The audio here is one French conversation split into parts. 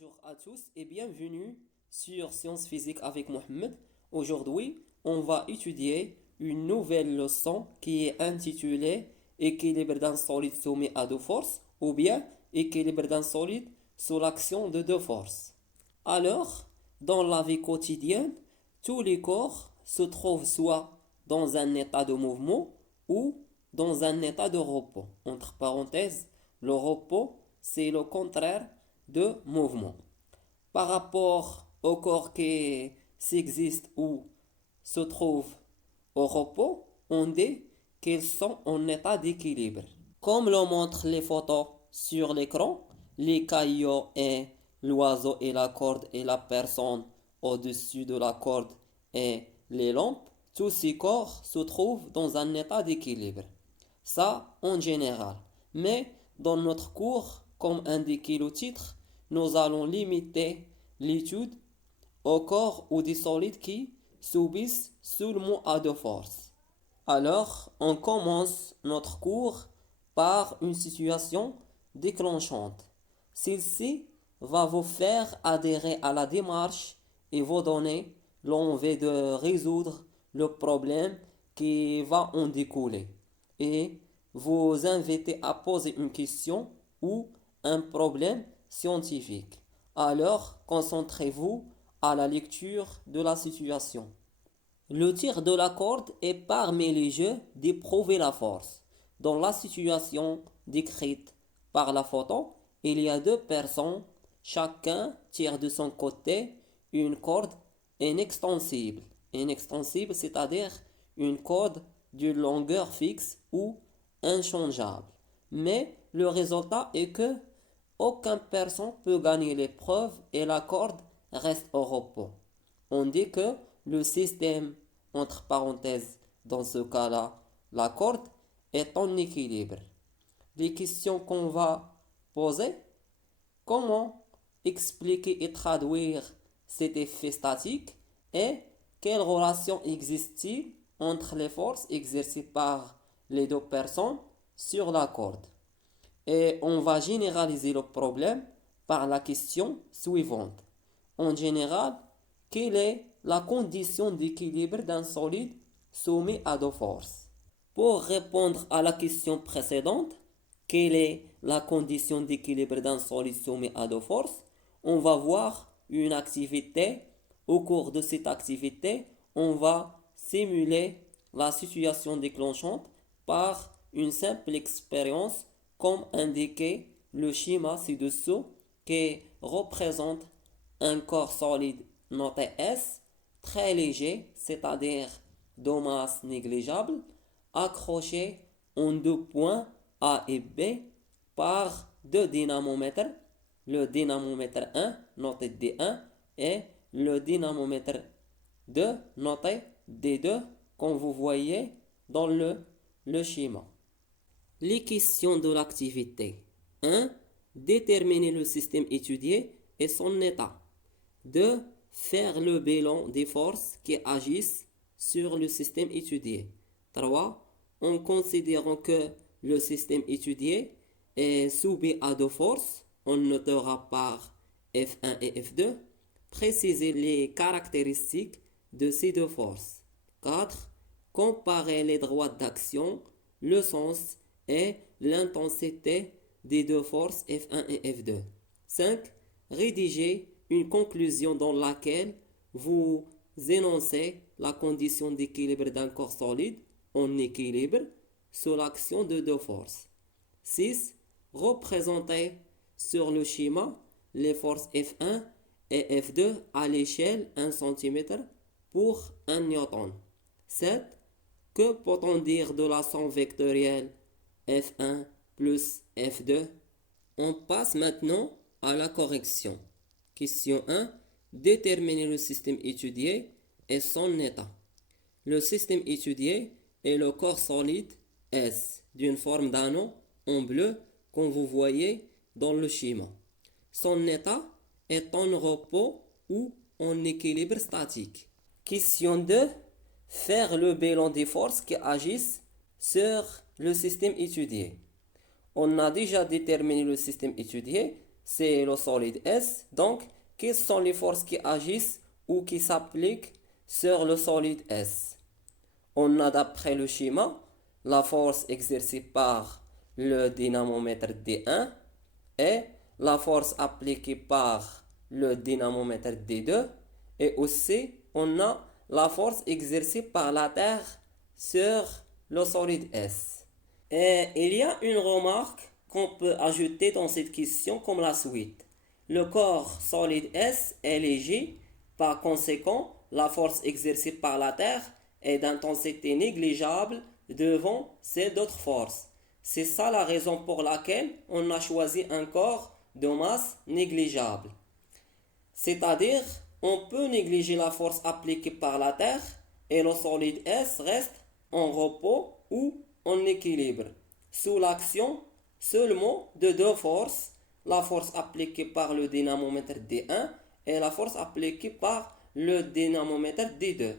Bonjour à tous et bienvenue sur Sciences Physiques avec Mohamed. Aujourd'hui, on va étudier une nouvelle leçon qui est intitulée Équilibre d'un solide soumis à deux forces ou bien Équilibre d'un solide sous l'action de deux forces. Alors, dans la vie quotidienne, tous les corps se trouvent soit dans un état de mouvement ou dans un état de repos. Entre parenthèses, le repos, c'est le contraire de mouvement. Par rapport au corps qui s'existe ou se trouve au repos, on dit qu'ils sont en état d'équilibre. Comme le montrent les photos sur l'écran, les cailloux et l'oiseau et la corde et la personne au-dessus de la corde et les lampes, tous ces corps se trouvent dans un état d'équilibre. Ça, en général. Mais dans notre cours, comme indiqué le titre, nous allons limiter l'étude au corps ou des solides qui subissent seulement à deux forces. Alors, on commence notre cours par une situation déclenchante. Celle-ci va vous faire adhérer à la démarche et vous donner l'envie de résoudre le problème qui va en découler et vous inviter à poser une question ou un problème scientifique. Alors, concentrez-vous à la lecture de la situation. Le tir de la corde est parmi les jeux d'éprouver la force. Dans la situation décrite par la photo, il y a deux personnes, chacun tire de son côté une corde inextensible. Inextensible, c'est-à-dire une corde d'une longueur fixe ou inchangeable. Mais le résultat est que aucune personne peut gagner l'épreuve et la corde reste au repos. On dit que le système, entre parenthèses, dans ce cas-là, la corde, est en équilibre. Les questions qu'on va poser, comment expliquer et traduire cet effet statique et quelle relation existe-t-il entre les forces exercées par les deux personnes sur la corde. Et on va généraliser le problème par la question suivante. En général, quelle est la condition d'équilibre d'un solide soumis à deux forces? Pour répondre à la question précédente, quelle est la condition d'équilibre d'un solide soumis à deux forces? On va voir une activité. Au cours de cette activité, on va simuler la situation déclenchante par une simple expérience comme indiqué le schéma ci-dessous qui représente un corps solide noté S, très léger, c'est-à-dire de masse négligeable, accroché en deux points A et B par deux dynamomètres, le dynamomètre 1 noté D1 et le dynamomètre 2 noté D2 comme vous voyez dans le schéma. Les questions de l'activité. 1. Déterminer le système étudié et son état. 2. Faire le bilan des forces qui agissent sur le système étudié. 3. En considérant que le système étudié est soumis à deux forces, on notera par F1 et F2, préciser les caractéristiques de ces deux forces. 4. Comparer les droits d'action, le sens et l'intensité des deux forces F1 et F2. 5. Rédiger une conclusion dans laquelle vous énoncez la condition d'équilibre d'un corps solide en équilibre sous l'action de deux forces. 6. Représenter sur le schéma les forces F1 et F2 à l'échelle 1 cm pour 1 Newton. 7. Que peut-on dire de la somme vectorielle F1 plus F2? On passe maintenant à la correction. Question 1. Déterminer le système étudié et son état. Le système étudié est le corps solide S d'une forme d'anneau en bleu comme vous voyez dans le schéma. Son état est en repos ou en équilibre statique. Question 2. Faire le bilan des forces qui agissent sur le système étudié. On a déjà déterminé le système étudié, c'est le solide S. Donc, quelles sont les forces qui agissent ou qui s'appliquent sur le solide S? On a d'après le schéma la force exercée par le dynamomètre D1 et la force appliquée par le dynamomètre D2 et aussi on a la force exercée par la Terre sur le solide S. Et il y a une remarque qu'on peut ajouter dans cette question comme la suite. Le corps solide S est léger, par conséquent, la force exercée par la Terre est d'intensité négligeable devant ces d'autres forces. C'est ça la raison pour laquelle on a choisi un corps de masse négligeable. C'est-à-dire, on peut négliger la force appliquée par la Terre et le solide S reste en repos ou en équilibre, sous l'action seulement de deux forces, la force appliquée par le dynamomètre D1 et la force appliquée par le dynamomètre D2.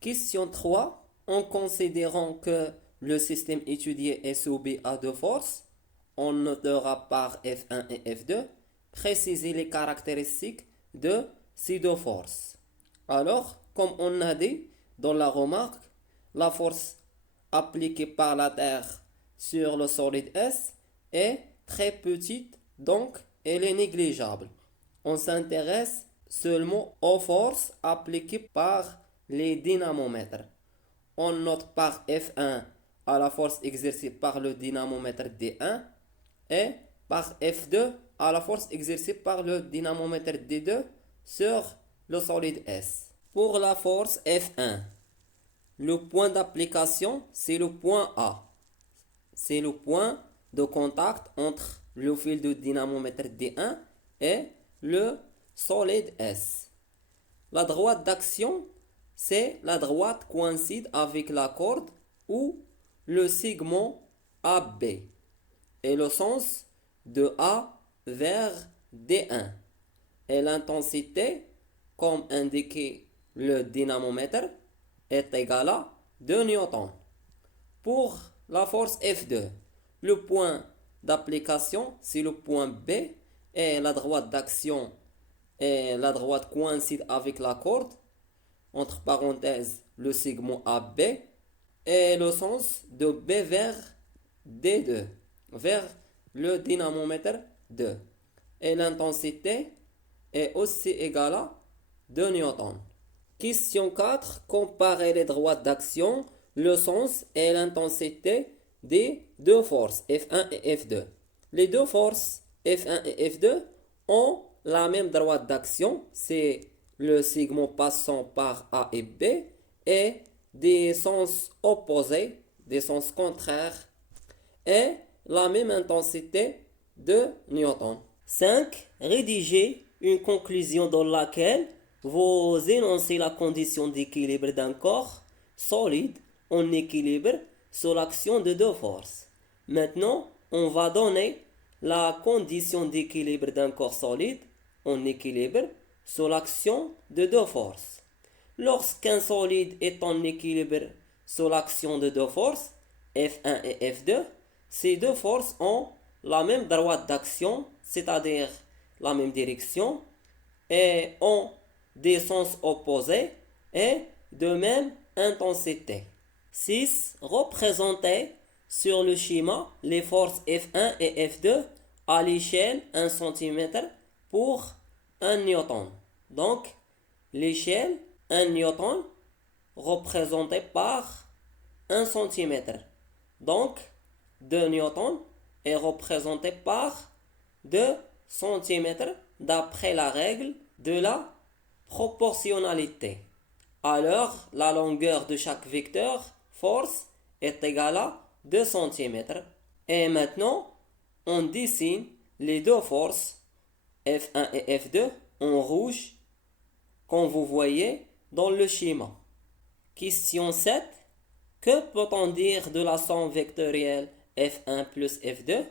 Question 3. En considérant que le système étudié est soumis à deux forces, on notera par F1 et F2 préciser les caractéristiques de ces deux forces. Alors, comme on a dit dans la remarque, la force appliquée par la Terre sur le solide S est très petite, donc elle est négligeable. On s'intéresse seulement aux forces appliquées par les dynamomètres. On note par F1 à la force exercée par le dynamomètre D1 et par F2 à la force exercée par le dynamomètre D2 sur le solide S. Pour la force F1, le point d'application, c'est le point A. C'est le point de contact entre le fil de dynamomètre D1 et le solide S. La droite d'action, c'est la droite coïncide avec la corde ou le segment AB et le sens de A vers D1. Et l'intensité, comme indiqué le dynamomètre, est égale à 2 newtons. Pour la force F2, le point d'application, c'est le point B et la droite d'action et la droite coïncide avec la corde, entre parenthèses le segment AB, et le sens de B vers D2, vers le dynamomètre 2. Et l'intensité est aussi égale à 2 newtons. Question 4. Comparer les droites d'action, le sens et l'intensité des deux forces F1 et F2. Les deux forces F1 et F2 ont la même droite d'action, c'est le segment passant par A et B, et des sens opposés, des sens contraires, et la même intensité de Newton. 5. Rédiger une conclusion dans laquelle vous énoncez la condition d'équilibre d'un corps solide en équilibre sous l'action de deux forces. Maintenant, on va donner la condition d'équilibre d'un corps solide en équilibre sous l'action de deux forces. Lorsqu'un solide est en équilibre sous l'action de deux forces, F1 et F2, ces deux forces ont la même droite d'action, c'est-à-dire la même direction, et ont des sens opposés et de même intensité. 6. Représenter sur le schéma les forces F1 et F2 à l'échelle 1 cm pour 1 newton. Donc, l'échelle 1 newton représentée par 1 cm. Donc, 2 newtons est représenté par 2 cm d'après la règle de la proportionnalité. Alors, la longueur de chaque vecteur force est égale à 2 cm. Et maintenant, on dessine les deux forces F1 et F2 en rouge, comme vous voyez dans le schéma. Question 7. Que peut-on dire de la somme vectorielle F1 plus F2?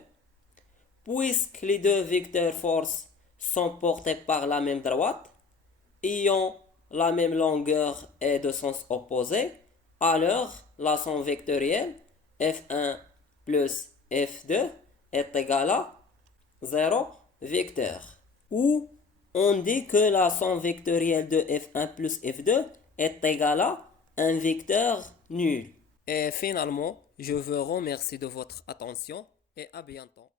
Puisque les deux vecteurs force sont portés par la même droite, ayant la même longueur et de sens opposé, alors la somme vectorielle F1 plus F2 est égale à 0, vecteur. Ou on dit que la somme vectorielle de f1 plus f2 est égale à un vecteur nul. Et finalement, je vous remercie de votre attention et à bientôt.